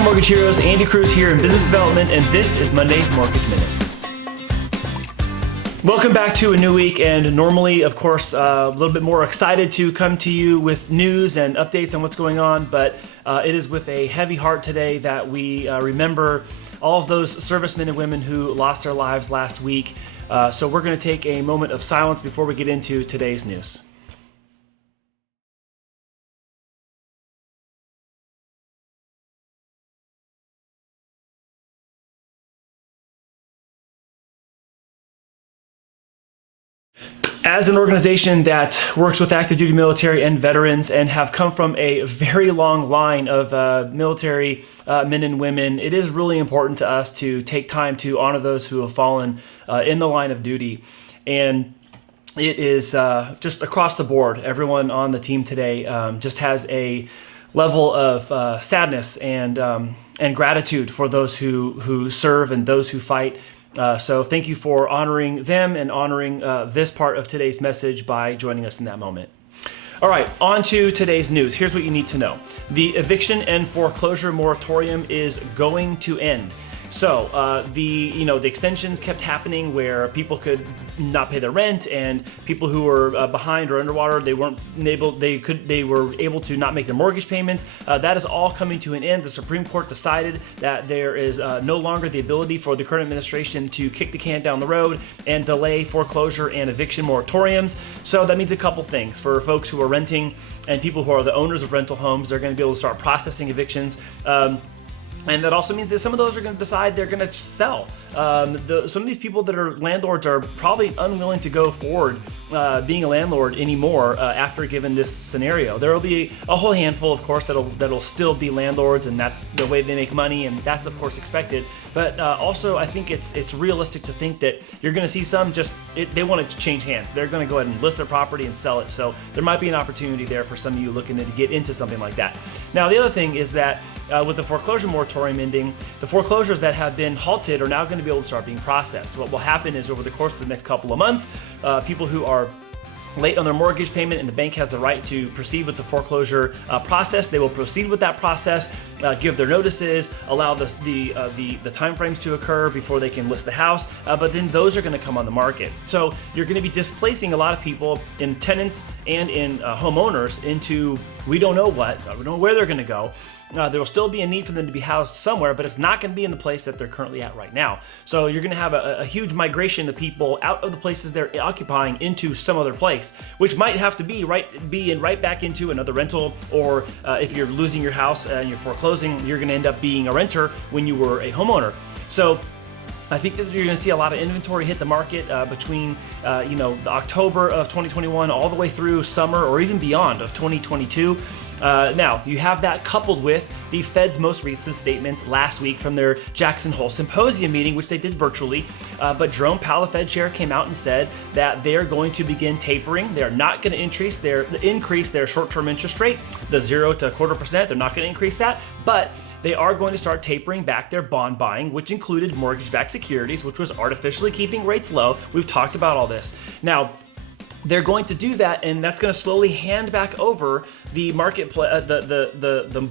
Lifetime Mortgage Heroes, Andy Cruz here in Business Development, and this is Monday Mortgage Minute. Welcome back to a new week, and normally, of course, a little bit more excited to come to you with news and updates on what's going on, but it is with a heavy heart today that we remember all of those servicemen and women who lost their lives last week. So we're going to take a moment of silence before we get into today's news. As an organization that works with active duty military and veterans and have come from a very long line of military men and women, it is really important to us to take time to honor those who have fallen in the line of duty. And it is just across the board. Everyone on the team today just has a level of sadness and gratitude for those who serve and those who fight. So thank you for honoring them and honoring this part of today's message by joining us in that moment. All right, on to today's news. Here's what you need to know. The eviction and foreclosure moratorium is going to end. So the extensions kept happening where people could not pay their rent, and people who were behind or underwater, they were able to not make their mortgage payments. That is all coming to an end. The Supreme Court decided that there is no longer the ability for the current administration to kick the can down the road and delay foreclosure and eviction moratoriums. So that means a couple things. For folks who are renting and people who are the owners of rental homes, they're going to be able to start processing evictions. And that also means that some of those are going to decide they're going to sell. Some of these people that are landlords are probably unwilling to go forward being a landlord anymore after given this scenario. There will be a whole handful, of course, that'll still be landlords, and that's the way they make money, and that's of course expected. But also, I think it's realistic to think that you're going to see some they want to change hands. They're going to go ahead and list their property and sell it. So there might be an opportunity there for some of you looking to get into something like that. Now, the other thing is that with the foreclosure moratorium ending, the foreclosures that have been halted are now going to be able to start being processed. What will happen is over the course of the next couple of months, people who are late on their mortgage payment and the bank has the right to proceed with the foreclosure process, they will proceed with that process, give their notices, allow the timeframes to occur before they can list the house, but then those are going to come on the market. So you're going to be displacing a lot of people in tenants and in homeowners into we don't know where they're going to go. There will still be a need for them to be housed somewhere, but it's not going to be in the place that they're currently at right now. So you're going to have a huge migration of people out of the places they're occupying into some other place, which might have to be right back into another rental, or if you're losing your house and you're foreclosing, you're going to end up being a renter when you were a homeowner. So I think that you're going to see a lot of inventory hit the market between the October of 2021 all the way through summer or even beyond of 2022. Now, you have that coupled with the Fed's most recent statements last week from their Jackson Hole Symposium meeting, which they did virtually. But Jerome Powell, the Fed chair, came out and said that they're going to begin tapering. They're not going to increase their short-term interest rate, the 0 to 0.25%. They're not going to increase that, but they are going to start tapering back their bond buying, which included mortgage-backed securities, which was artificially keeping rates low. We've talked about all this. Now, they're going to do that, and that's going to slowly hand back over the marketplace, the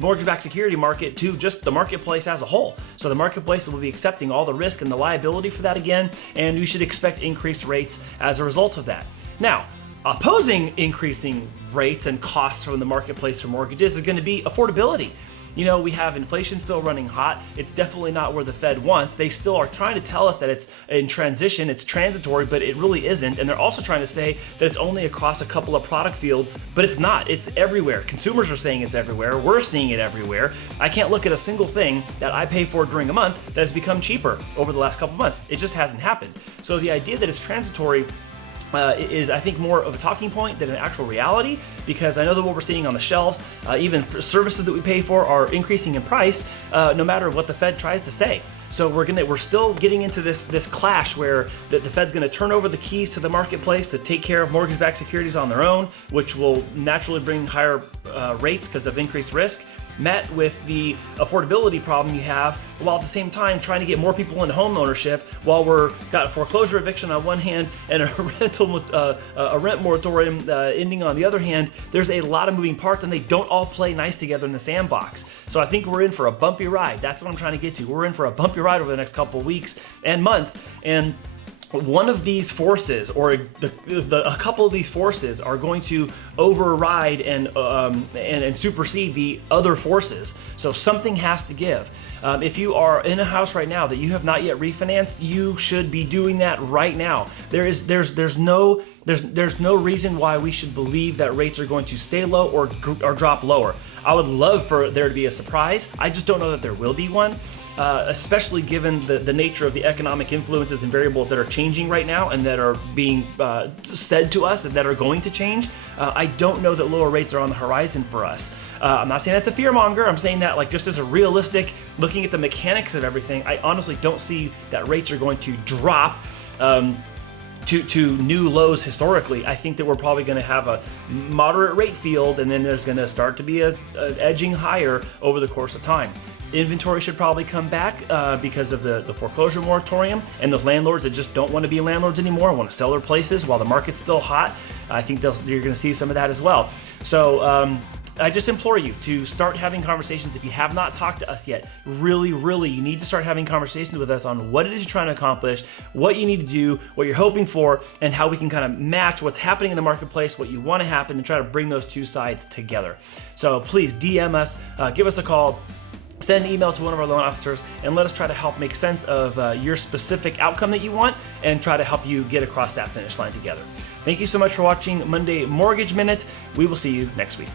mortgage-backed security market to just the marketplace as a whole. So the marketplace will be accepting all the risk and the liability for that again, and we should expect increased rates as a result of that. Now, opposing increasing rates and costs from the marketplace for mortgages is going to be affordability. We have inflation still running hot. It's definitely not where the Fed wants. They still are trying to tell us that it's in transition, it's transitory, but it really isn't. And they're also trying to say that it's only across a couple of product fields, but it's not. It's everywhere. Consumers are saying it's everywhere. We're seeing it everywhere. I can't look at a single thing that I pay for during a month that has become cheaper over the last couple of months. It just hasn't happened. So the idea that it's transitory is, I think, more of a talking point than an actual reality, because I know that what we're seeing on the shelves, even services that we pay for, are increasing in price no matter what the Fed tries to say. So we're still getting into this clash where the Fed's going to turn over the keys to the marketplace to take care of mortgage-backed securities on their own, which will naturally bring higher rates because of increased risk. met with the affordability problem you have, while at the same time trying to get more people into home ownership, while we're got a foreclosure eviction on one hand and a rent moratorium ending on the other hand. There's a lot of moving parts, and they don't all play nice together in the sandbox. So I think we're in for a bumpy ride. That's what I'm trying to get to. We're in for a bumpy ride over the next couple of weeks and months, and one of these forces, or a couple of these forces, are going to override and supersede the other forces. So something has to give. If you are in a house right now that you have not yet refinanced, you should be doing that right now. There's no reason why we should believe that rates are going to stay low or drop lower. I would love for there to be a surprise. I just don't know that there will be one. Especially given the nature of the economic influences and variables that are changing right now and that are being said to us that are going to change. I don't know that lower rates are on the horizon for us. I'm not saying that's a fear monger. I'm saying that just as a realistic, looking at the mechanics of everything, I honestly don't see that rates are going to drop to new lows historically. I think that we're probably going to have a moderate rate field, and then there's going to start to be a edging higher over the course of time. Inventory should probably come back because of the foreclosure moratorium, and those landlords that just don't want to be landlords anymore, want to sell their places while the market's still hot. I think you're going to see some of that as well. So I just implore you to start having conversations. If you have not talked to us yet, really, you need to start having conversations with us on what it is you're trying to accomplish, what you need to do, what you're hoping for, and how we can kind of match what's happening in the marketplace, what you want to happen, and try to bring those two sides together. So please DM us, give us a call, send an email to one of our loan officers, and let us try to help make sense of your specific outcome that you want and try to help you get across that finish line together. Thank you so much for watching Monday Mortgage Minute. We will see you next week.